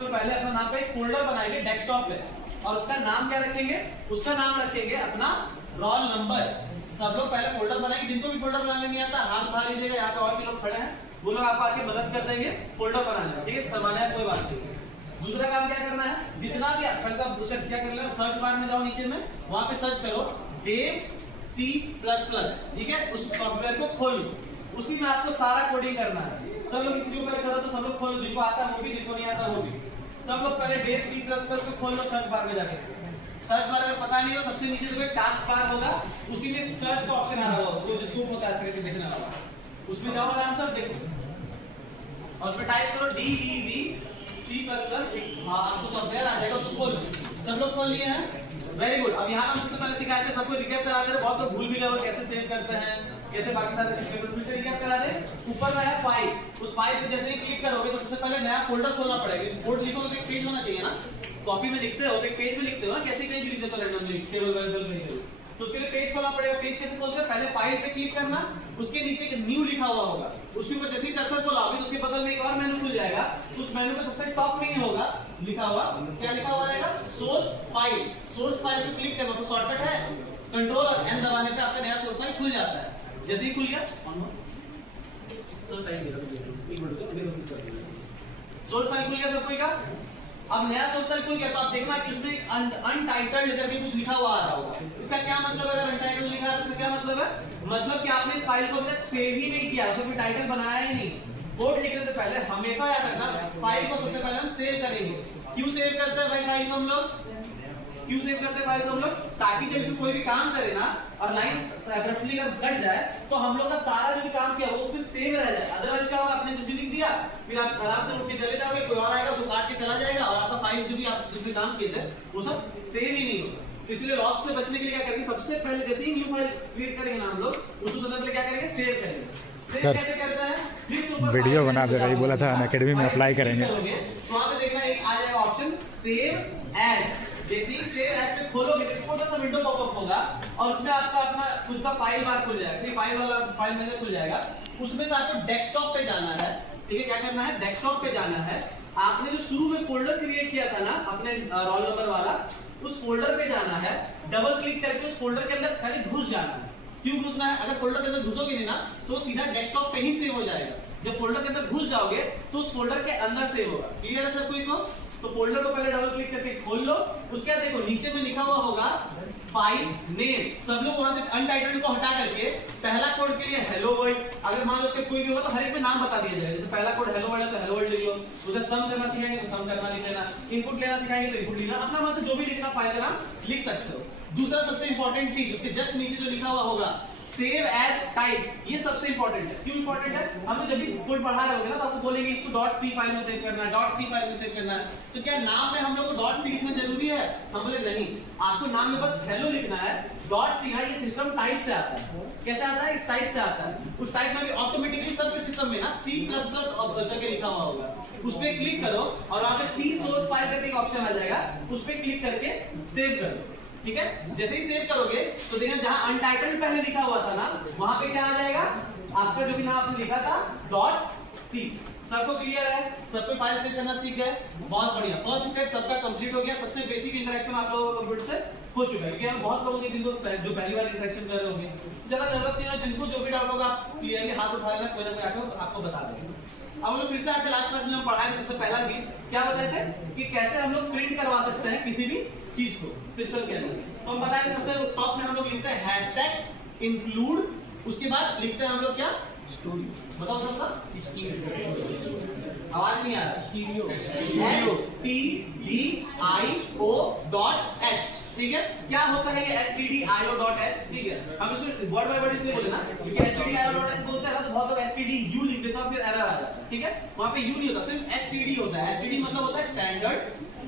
तो पहले अपना नाम का एक फोल्डर बनाएंगे डेस्कटॉप पे और उसका नाम क्या रखेंगे? उसका नाम रखेंगे अपना रोल नंबर। सब लोग पहले फोल्डर बनाएंगे। जिनको भी फोल्डर बनाने नहीं आता हाथ उठा लीजिएगा। यहाँ पे और भी लोग खड़े हैं, वो लोग आपको आके मदद कर देंगे फोल्डर बनाने में। ठीक है, सरवाने कोई बात नहीं। दूसरा काम क्या करना है, जितना भी पहले तो उसका क्या कर लेना, सर्च बार में जाओ नीचे में, वहां पे सर्च करो डेव सी प्लस प्लस। ठीक है, उस सॉफ्टवेयर को खोलो, उसी में आपको सारा कोडिंग करना है। सब लोग इसी के ऊपर करो तो सब लोग खोलो, जिनको आता है वो भी, जिनको नहीं आता वो भी। सब लोग पहले डेव सी प्लस प्लस को खोल लो सर्च बार में जाके। सर्च बार अगर पता नहीं हो, सबसे नीचे जो टास्क बार होगा उसी में सर्च का ऑप्शन आ रहा होगा, वो जिसको होता है ऐसे करके देखने वाला, उसमें जाओ आराम से और देखो और उसमें टाइप करो DEV C++। आपको सॉफ्टवेयर आ जाएगा, उसको खोल लो। सब लोग खोल लिए हैं? Very good. अब यहाँ हम सबसे पहले सिखाए थे, सबको रिकैप करा दे रहे, बहुत लोग भूल भी गए कैसे सेव करते हैं, कैसे बाकी सारे चीज करते हैं, फिर से रिकैप करा दे। ऊपर में है फाइल, उस फाइल पे जैसे ही क्लिक करोगे तो सबसे पहले नया फोल्डर खोलना पड़ेगा। बोर्ड लिखोगे तो एक पेज होना चाहिए ना, कॉपी में लिखते हो तो एक पेज में लिखते हो ना, कैसे पेज लिख देते हो रैंडमली टेबल वेरिएबल में, तो उसके लिए पेज खोलना पड़ेगा। पेज कैसे खोलते हैं? पहले फाइल पे क्लिक करना, उसके नीचे एक न्यू लिखा हुआ होगा, उसके ऊपर जैसे ही कर्सर को लाओगे तो उसके बगल में एक और मेनू खुल जाएगा। उस मेनू के सबसे टॉप में ही होगा लिखा हुआ, क्या लिखा हुआ रहेगा? Source file. सोर्स फाइल पे क्लिक करना, तो शॉर्टकट है कंट्रोल और एन दबाने पे आपका नया सोर्स फाइल खुल जाता है। जैसे ही खुल गया तो टाइम देगा, एक मिनट का सोर्स फाइल खुल गया सबको का। अब नया सोर्स फाइल खुल गया तो आप देखना कि उसमें अनटाइटल्ड करके कुछ लिखा हुआ आ रहा होगा। इसका क्या मतलब है? अगर अनटाइटल्ड लिखा है तो इसका क्या मतलब है? मतलब कि आपने इस फाइल को अपने सेव ही नहीं किया, उसको कोई टाइटल बनाया ही नहीं। कोड लिखने से पहले हमेशा याद रखना, फाइल को सबसे पहले हम सेव करेंगे। क्यों सेव करते हैं भाई फाइल को हम लोग? क्यों सेव करते हैं फाइल को हम लोग? ताकि जब इसमें कोई भी काम करे ना और लाइन एब्रप्टली अगर कट जाए तो हम लोग का सारा जो भी काम किया वो उसमें सेव रह जाए। अदरवाइज क्या होगा, आपने कुछ भी लिख दिया, फिर आप आराम से उठ के चले जाओगे, कोई और आएगा उसको काट के चला जाएगा और आपका फाइल जो भी आप जिसमें काम किए थे वो सब सेव ही नहीं होगा। तो इसलिए लॉस से बचने के लिए क्या करेंगे, सबसे पहले जैसे ही न्यू फाइल क्रिएट करेंगे ना हम लोग, उसको सबसे पहले क्या करेंगे, सेव करेंगे। सर कैसे करता है? वीडियो बना दे रहा है, बोला था अनअकैडमी में अप्लाई करेंगे। तो वहां पे देखना एक आ जाएगा ऑप्शन सेव एज। जैसे ही सेव एज पे खोलोगे तो छोटा सा विंडो पॉपअप होगा और उसमें आपका अपना खुद का फाइल बार खुल जाएगा, फिर फाइल वाला फाइल मैनेजर खुल जाएगा। उसमें से आपको डेस्कटॉप पे जाना है। ठीक है, क्या करना है? डेस्कटॉप पे जाना है। आपने जो शुरू में फोल्डर क्रिएट किया था ना अपने रोल नंबर वाला, उस फोल्डर पे जाना है। डबल क्लिक करके उस फोल्डर के अंदर खाली घुस जाना है। क्यों घुसना है? अगर फोल्डर के अंदर घुसोगे नहीं ना तो सीधा डेस्कटॉप पे ही सेव हो जाएगा। जब फोल्डर के अंदर घुस जाओगे तो उस फोल्डर के अंदर सेव होगा। क्लियर है सब कोई को? तो फोल्डर को पहले डबल क्लिक करके खोल लो। उसके बाद देखो नीचे में लिखा हुआ होगा फाइल नेम। सब लोग वहां से अनटाइटल्ड को हटा करके पहला कोड के लिए हेलो वर्ल्ड, अगर मान लो उसके कोई भी हो तो हर एक में नाम बता दिया जाएगा। जैसे पहला कोड हेलो वर्ल्ड है तो हेलो वर्ल्ड लिख लो। उधर सम करना सिखाएंगे तो सम करना लिख लेना, इनपुट लेना सिखाएंगे तो इनपुट लिखना, अपना मन से जो भी लिखना फाइल का नाम लिख सकते हो। दूसरा सबसे इंपॉर्टेंट चीज, उसके जस्ट नीचे जो लिखा हुआ होगा सेव एज टाइप, ये सबसे इंपॉर्टेंट है। क्यों इंपॉर्टेंट है? हम लोग जब भी कोड पढ़ा रहे होंगे ना तो आपको बोलेंगे इसको .c फाइल में सेव करना है, .c फाइल में सेव करना है। तो क्या नाम में हम लोग को .c लिखना जरूरी है? हम बोले नहीं, आपको नाम में बस हेलो लिखना है। .c है, ये सिस्टम टाइप से आता है। कैसे आता है? इस टाइप से आता है। उस टाइप में भी ऑटोमेटिकली सबके सिस्टम में ना C++ करके लिखा हुआ होगा। उस पे क्लिक करो और वहां पे C सोर्स फाइल करके एक ऑप्शन आ जाएगा, उस पे क्लिक करके सेव करो। ठीक है, जैसे ही सेव करोगे तो देखना जहां अनटाइटल्ड पहले लिखा हुआ था ना वहां पे क्या आ जाएगा, आपका जो भी नाम आपने लिखा था .c। सबको क्लियर है? सबको फाइल सेव करना सीख गए? बहुत बढ़िया। फर्स्ट स्टेप सबका कंप्लीट हो गया। सबसे बेसिक इंटरेक्शन आप लोगों को कंप्यूटर से हो चुका है, क्योंकि हम बहुत लोगों के जिनको जो पहली बार इंटरेक्शन कर रहे होंगे, ज्यादा नर्वस नहीं हो। जिनको जो भी डाउट होगा आप क्लियरली हाथ उठा लेना, कोई ना कोई आके आपको बता देंगे। अब हम लोग फिर से आते, लास्ट क्लास में हम पढ़ाए थे सबसे पहला चीज क्या बताए थे कि कैसे हम लोग प्रिंट करवा सकते हैं किसी भी चीज को सिस्टम के अंदर। तो हम बताए सबसे टॉप में हम लोग लिखते हैं हैशटैग इंक्लूड, उसके बाद लिखते हैं हम लोग क्या, स्टूडियो। बताओ सबका आवाज नहीं आ रहा। stdio.h। ठीक है, क्या होता है ये stdio.h? ठीक है, हम इसको वर्ड बाय वर्ड इसलिए बोले ना क्योंकि stdio.h बोलते हैं तो बहुत लोग stdu लिख देते हैं, फिर एरर आ जाता है। ठीक है, वहां पे u नहीं होता, सिर्फ std होता है। std मतलब होता है स्टैंडर्ड,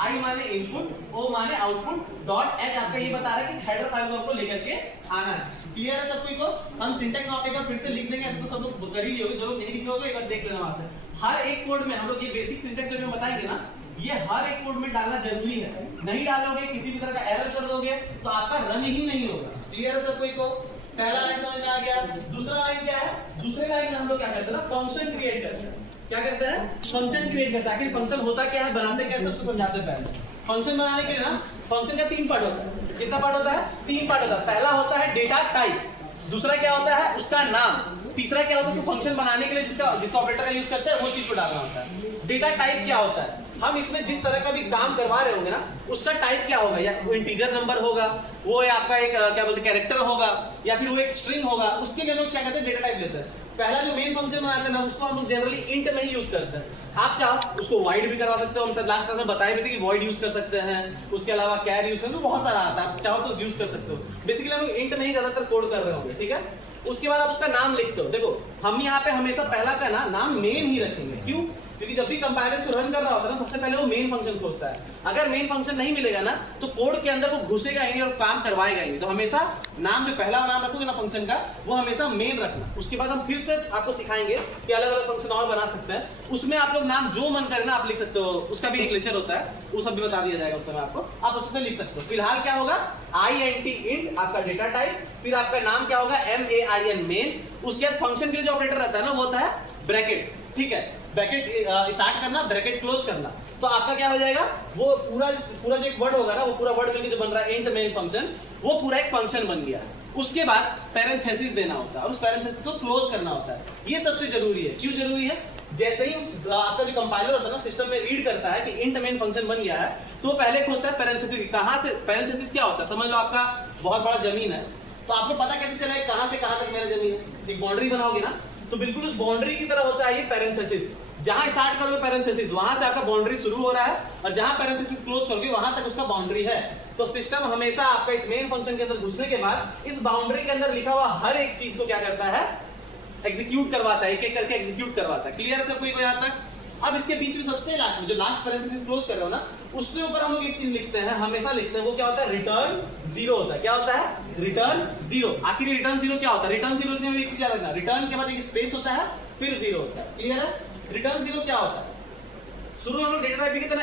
I माने इनपुट, O माने आउटपुट, .h आपका ये बता रहा है कि हेडर फाइल को आपको लेकर के आना है। क्लियर है सब कोई को? हम सिंटैक्स वहां पे फिर से लिख देंगे, ऐसे तो सब लोग कर ही लिए होंगे, जो लोग नहीं लिखे होंगे एक बार देख लेना वहां से। हर एक कोड में हम लोग ये बेसिक सिंटैक्स जो हम बताएंगे ना, ये हर एक कोड में डालना जरूरी है। नहीं डालोगे, किसी भी तरह का एरर कर दोगे तो आपका रन ही नहीं होगा। क्लियर है सब कोई को? पहला लाइन समझ में आ गया। दूसरा लाइन क्या है? दूसरे लाइन में हम लोग क्या करते हैं ना, फंक्शन क्रिएट करते हैं। क्या करता है, फंक्शन क्रिएट करता है। आखिर फंक्शन होता क्या है, बनाते कैसे, उसको समझाते हैं पहले। फंक्शन बनाने के लिए ना, फंक्शन का 3 पार्ट होता है। कितना पार्ट होता है, 3 पार्ट होता है। पहला होता है डेटा टाइप, दूसरा क्या होता है उसका नाम, तीसरा क्या होता है उसको फंक्शन बनाने के लिए जिसका ऑपरेटर का यूज करते हैं वो चीज को डालना होता है। डेटा टाइप क्या होता है, हम इसमें जिस तरह का भी काम करवा रहे होंगे ना उसका टाइप क्या होगा, या वो इंटीजर नंबर होगा, वो आपका एक क्या बोलते हैं कैरेक्टर होगा, या फिर वो एक स्ट्रिंग होगा। उसके लिए लोग क्या करते हैं, डेटा टाइप लेते हैं। पहला जो मेन फंक्शन बनाते हैं ना उसको हम लोग जनरली इंट में ही यूज करते हैं। आप चाहो उसको वाइड भी करवा सकते हो, हम लास्ट क्लास में बताए भी थे कि वॉइड यूज कर सकते हैं, उसके अलावा कैर यूज करते हैं, बहुत सारा आता है, आप चाहो तो यूज कर सकते हो। बेसिकली हम लोग इंट में ही ज्यादातर कोड कर रहे होंगे, ठीक है। उसके बाद आप उसका नाम लिखते हो। देखो हम यहाँ पे हमेशा पहला का ना नाम मेन ही रखेंगे, क्यों, क्योंकि जब भी कंपाइलर को रन कर रहा होता है ना सबसे पहले वो मेन फंक्शन खोजता है। अगर मेन फंक्शन नहीं मिलेगा ना तो कोड के अंदर वो घुसेगा ही नहीं और काम करवाएगा ही नहीं। तो हमेशा नाम जो पहला नाम रखोगे ना फंक्शन का वो हमेशा मेन रखना। उसके बाद हम फिर से आपको सिखाएंगे कि अलग अलग फंक्शन और बना सकते हैं, उसमें आप लोग नाम जो मन करे ना आप लिख सकते हो। उसका भी एक लेक्चर होता है, वो सब भी बता दिया जाएगा उस समय आपको, आप उससे लिख सकते हो। फिलहाल क्या होगा, int आपका डेटा टाइप, फिर आपका नाम क्या होगा main मेन। उसके बाद फंक्शन के लिए जो ऑपरेटर रहता है ना वो होता है ब्रैकेट, ठीक है। ब्रैकेट स्टार्ट करना, ब्रैकेट क्लोज करना, तो आपका क्या हो जाएगा, वो पूरा जो एक वर्ड होगा ना वो पूरा वर्ड मिलकर जो बन रहा है इंट मेन फंक्शन, वो पूरा एक फंक्शन बन गया। उसके बाद पैरेंथेसिस देना होता है और उस पैरेंथेसिस को क्लोज करना होता है। ये सबसे जरूरी है। क्यों जरूरी है, जैसे ही आपका जो कंपाइलर होता है ना सिस्टम में रीड करता है कि इंट मेन फंक्शन बन गया है तो पहले खोजता है पैरेंथेसिस। कहां से, पैरेंथेसिस क्या होता है, समझ लो आपका बहुत बड़ा जमीन है तो आपको पता कैसे चलेगा कहां से कहां तक मेरा जमीन है। एक बाउंड्री बनाओगे ना तो बिल्कुल उस बाउंड्री की तरह होता है ये पैरेंथेसिस। जहां स्टार्ट करोगे पैरेंथेसिस वहां से आपका बाउंड्री शुरू हो रहा है और जहां पैरेंथेसिस क्लोज करोगे वहां तक उसका बाउंड्री है। तो सिस्टम हमेशा आपका इस मेन फंक्शन के अंदर घुसने के बाद इस बाउंड्री के अंदर लिखा हुआ हर एक चीज को क्या करता है, एग्जीक्यूट करवाता है, एक एक करके एग्जीक्यूट करवाता है। क्लियर है सब कोई को यहां तक। अब इसके बीच में सबसे लास्ट में जो लास्ट पैरेंथेसिस क्लोज कर रहे हो ना उससे ऊपर हम लोग एक चीज लिखते हैं, हमेशा लिखते हैं, वो क्या होता है, रिटर्न जीरो होता है। क्या होता है, रिटर्न जीरो। आखिर रिटर्न जीरो क्या होता है, रिटर्न जीरो लिखने में एक चीज याद रखना, रिटर्न के बाद एक स्पेस होता है फिर जीरो होता है। क्लियर है, रिटर्न जीरो क्या होता है, शुरू में हम लोग डेटा टाइप लिखे थे ना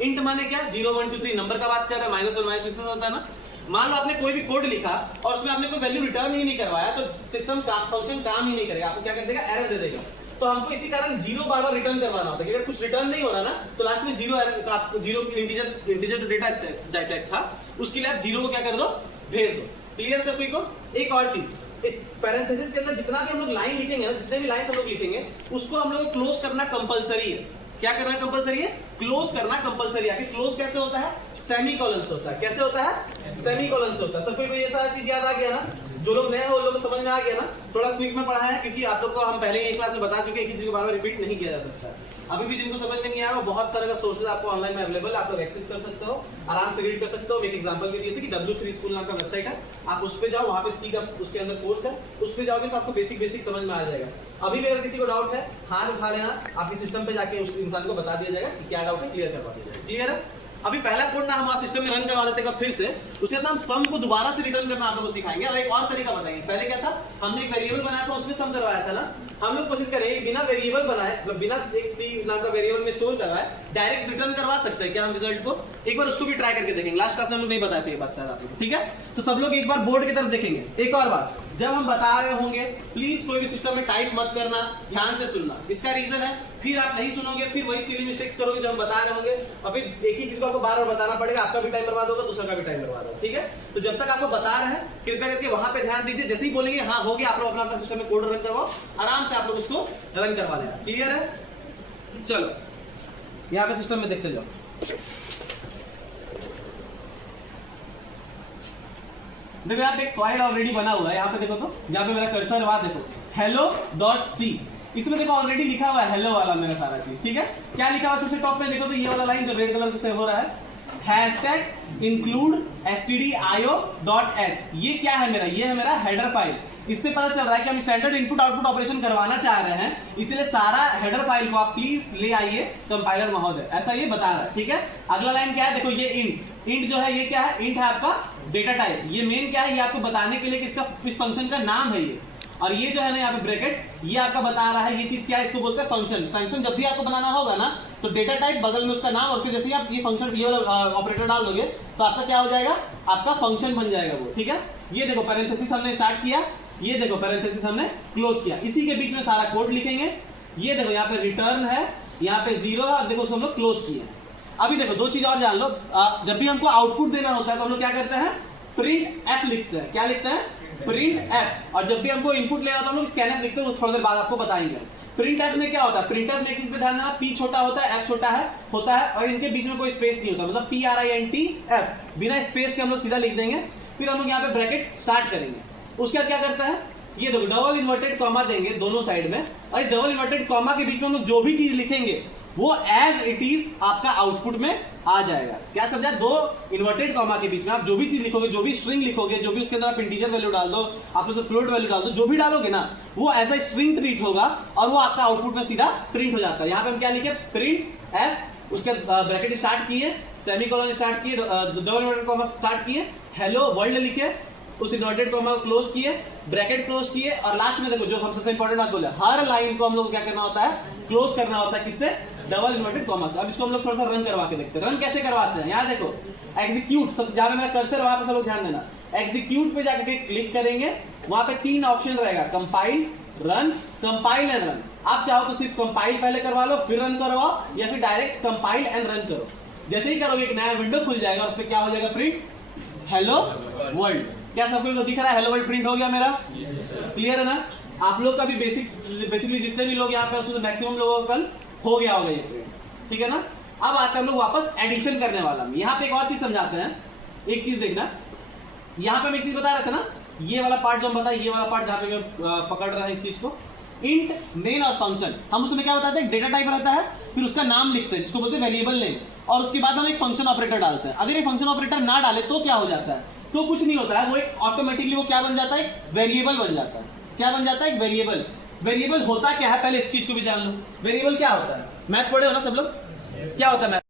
इंट माने क्या, 0 1 2 3 नंबर का बात कर रहे हैं, -1 -2 होता है ना। मान लो आपने कोई भी कोड लिखा और उसमें आपने कोई वैल्यू रिटर्न ही नहीं करवाया तो सिस्टम का फंक्शन काम ही नहीं करेगा, आपको क्या कर देगा, एरर दे देगा। तो हमको इसी कारण 0 बार-बार रिटर्न करवाना होता है कि अगर कुछ रिटर्न नहीं हो रहा ना तो लास्ट में 0 एरर, आपको 0 इंटीजर जो डेटा टाइप था उसके लिए आप 0 को क्या कर दो, भेज दो। क्लियर सब कोई को। एक और चीज, इस पैरेंथेसिस के अंदर जितना भी हम लोग लाइन लिखेंगे ना, जितने भी लाइन हम लोग लिखेंगे उसको हम लोग क्लोज करना कंपलसरी है। क्या करना कंपलसरी है, क्लोज करना कंपलसरी है। क्लोज कैसे होता है, सेमीकोलन से होता है। कैसे होता है, सेमीकोलन से होता है। सब कोई को ये सारा चीज याद आ गया ना, जो लोग नए हो उन लोगों को समझ में आ गया ना। थोड़ा क्विक में पढ़ा है क्योंकि आप लोग को हम पहले ही एक क्लास में बता चुके हैं, किसी चीज को बार-बार रिपीट नहीं किया जा सकता है। अभी भी जिनको समझ में नहीं आया बहुत तरह का सोर्सेज आपको ऑनलाइन में अवेलेबल है, आप लोग एक्सेस कर सकते हो, आराम से रीड कर सकते हो। एक एग्जांपल भी दिए थे कि W3 स्कूल नाम का वेबसाइट है, आप उस पे जाओ, वहां पे सी का उसके अंदर कोर्स है, उस पे जाओगे तो आपको बेसिक समझ में आ जाएगा। अभी भी अगर किसी को डाउट है हाथ उठा लेना, आपके सिस्टम पे जाके उस इंसान को बता दिया जाएगा कि क्या डाउट है, क्लियर करवा दिया जाएगा। क्लियर है। अभी पहला कोड ना हम सिस्टम में रन करवा देते हैं फिर से, उसके बाद हम सम को दोबारा से रिटर्न करना आप लोगों को सिखाएंगे और एक और तरीका बताएंगे। पहले क्या था, हमने एक वेरिएबल बनाया था उसमें सम करवाया था ना, हम लोग कोशिश करेंगे बिना वेरिएबल बनाए, मतलब बिना एक सी नाम का वेरिएबल में स्टोर करवाए डायरेक्ट रिटर्न करवा सकते हैं क्या हम रिजल्ट को। एक बार उसको भी ट्राई करके देखेंगे, लास्ट क्लास में हम लोग नहीं बताए थे ये बात शायद आप लोग, ठीक है। तो सब लोग एक बार बोर्ड की तरफ देखेंगे। एक और बात, जब हम बता रहे होंगे प्लीज कोई भी सिस्टम में टाइप मत करना, ध्यान से सुनना। इसका रीजन है फिर आप नहीं सुनोगे, फिर वही सिली मिस्टेक्स करोगे जो हम बता रहे होंगे और फिर एक ही चीज को आपको बार-बार बताना पड़ेगा, आपका भी टाइम बर्बाद होगा, दूसरा का भी टाइम बर्बाद होगा, ठीक है। तो जब तक आपको बता रहे हैं कृपया करके वहां पे ध्यान दीजिए, जैसे ही बोलेंगे हाँ हो गया, आप लोग अपना सिस्टम में कोड रन करवाओ, आराम से आप लोग उसको रन करवा लेना। क्लियर है। चलो यहाँ पे सिस्टम में देखते जाओ। देखो यहाँ पे एक फाइल ऑलरेडी बना हुआ है, यहाँ पे देखो तो जहाँ पे मेरा कर्सर वहां देखो hello.c, इसमें देखो ऑलरेडी लिखा हुआ है हेलो वाला मेरा सारा चीज, ठीक है। क्या लिखा हुआ है सबसे टॉप पे देखो तो ये वाला लाइन जो रेड कलर से हो रहा है, #include stdio.h, ये क्या है मेरा, ये है मेरा हेडर फाइल। इससे पता चल रहा है कि हम स्टैंडर्ड इनपुट आउटपुट ऑपरेशन करवाना चाह रहे हैं, इसलिए सारा हेडर फाइल को आप प्लीज ले आइए कंपाइलर महोदय, ऐसा ये बता रहा है, ठीक है। अगला लाइन क्या है, देखो ये इंट जो है ये क्या है, इंट है आपका डेटा टाइप। ये मेन क्या है, ये आपको बताने के लिए कि इसका इस फंक्शन का नाम है ये, और ये जो है ना यहाँ पे ब्रैकेट, ये आपका बता रहा है ये चीज क्या है, इसको बोलते हैं फंक्शन। फंक्शन जब भी आपको बनाना होगा ना तो डेटा टाइप बगल में उसका नाम, और उसके जैसे ही आप ये फंक्शन ये वाला ऑपरेटर डाल दोगे तो आपका क्या हो जाएगा, आपका फंक्शन बन जाएगा वो, ठीक है। ये देखो पैरेंथेसिस हमने स्टार्ट किया, ये देखो पैरेंथेसिस हमने क्लोज किया, इसी के बीच में सारा कोड लिखेंगे। ये देखो यहाँ पे रिटर्न है, यहाँ पे 0 है, देखो उसको हम लोग क्लोज किए। अभी देखो दो चीज और जान लो, जब भी हमको आउटपुट देना होता है तो हम लोग क्या करते हैं, प्रिंट एफ लिखते हैं। क्या लिखते हैं, प्रिंट एफ। और जब भी हमको इनपुट लेना होता है हम लोग स्कैनएफ लिखते हैं, थोड़ी देर बाद आपको बताएंगे। प्रिंट एफ में क्या होता है, प्रिंट एफ में एक चीज पे ध्यान देना, पी छोटा होता है, एफ छोटा है होता है, और इनके बीच में कोई स्पेस नहीं होता, मतलब PRINT F, बिना स्पेस के हम लोग सीधा लिख देंगे। फिर हम लोग यहाँ पे ब्रैकेट स्टार्ट करेंगे। उसके बाद क्या करता है, ये देखो डबल इन्वर्टेड कॉमा देंगे दोनों साइड में, और इस डबल इन्वर्टेड कॉमा के बीच में हम लोग जो भी चीज लिखेंगे वो एज इट इज आपका आउटपुट में आ जाएगा। क्या समझा, दो इन्वर्टेड कॉमा के बीच में आप जो भी चीज लिखोगे, जो भी स्ट्रिंग लिखोगे, जो भी उसके अंदर आप इंटीजर वैल्यू डाल दो, आप उसको फ्लोट वैल्यू डाल दो, जो भी डालोगे ना वो एज अ स्ट्रिंग ट्रीट होगा और वो आपका आउटपुट में सीधा प्रिंट हो जाता है। यहाँ पे हम क्या लिखे, प्रिंट एफ, उसके ब्रैकेट स्टार्ट किए, सेमीकोलन स्टार्ट किए, डबल इन्वर्टेड कॉमा स्टार्ट किए, हेलो वर्ल्ड लिखे, उस इन्वर्टेड कॉमा को क्लोज किए, ब्रैकेट क्लोज किए, और लास्ट में देखो जो हम सबसे इंपॉर्टेंट बात बोले, हर लाइन को हम लोग क्या करना होता है, क्लोज करना होता है। किससे, डबल इन्वर्टेड कॉमा से। अब इसको हम लोग थोड़ा सा रन करवा के देखते हैं। रन कैसे करवाते हैं, यहाँ देखो एग्जीक्यूट, सबसे जहां पे मेरा कर्सर वहां पे सब लोग ध्यान देना, एग्जीक्यूट पे जाकर क्लिक करेंगे, वहां पे 3 ऑप्शन रहेगा, compile, run, compile and run. आप चाहो तो सिर्फ कंपाइल पहले करवा लो फिर रन करवाओ, या फिर डायरेक्ट कंपाइल एंड रन करो। जैसे ही करोगे एक नया विंडो खुल जाएगा, उस पर क्या हो जाएगा, प्रिंट हेलो वर्ल्ड। क्या सबको दिख रहा है, हेलो वर्ल्ड प्रिंट हो गया मेरा, क्लियर है ना। आप लोग का भी बेसिकली जितने भी लोग यहाँ पे उसमें मैक्सिमम लोगों का कल हो गया होगा ये प्रिंट, ठीक है ना। अब आते हैं हम लोग वापस एडिशन करने वाला। यहाँ पे एक और चीज समझाते हैं, एक चीज देखना, यहाँ पे हम एक चीज बता रहे थे ना, ये वाला पार्ट जो हम बताए, ये वाला पार्ट जहाँ पे मैं पकड़ रहा है इस चीज को, इंट, मेन और फंक्शन, हम उसमें क्या बताते हैं, डेटा टाइप रहता है, फिर उसका नाम लिखते हैं जिसको बोलते हैं वेरिएबल नेम, और उसके बाद हम एक फंक्शन ऑपरेटर डालते हैं। अगर ये फंक्शन ऑपरेटर ना डाले तो क्या हो जाता है, तो कुछ नहीं होता है, वो एक ऑटोमेटिकली वो क्या बन जाता है, वेरिएबल बन जाता है। क्या बन जाता है, एक वेरिएबल। वेरिएबल होता क्या है, पहले इस चीज को भी जान लो। वेरिएबल क्या होता है, मैथ पढ़े हो ना सब लोग, क्या होता है मैथ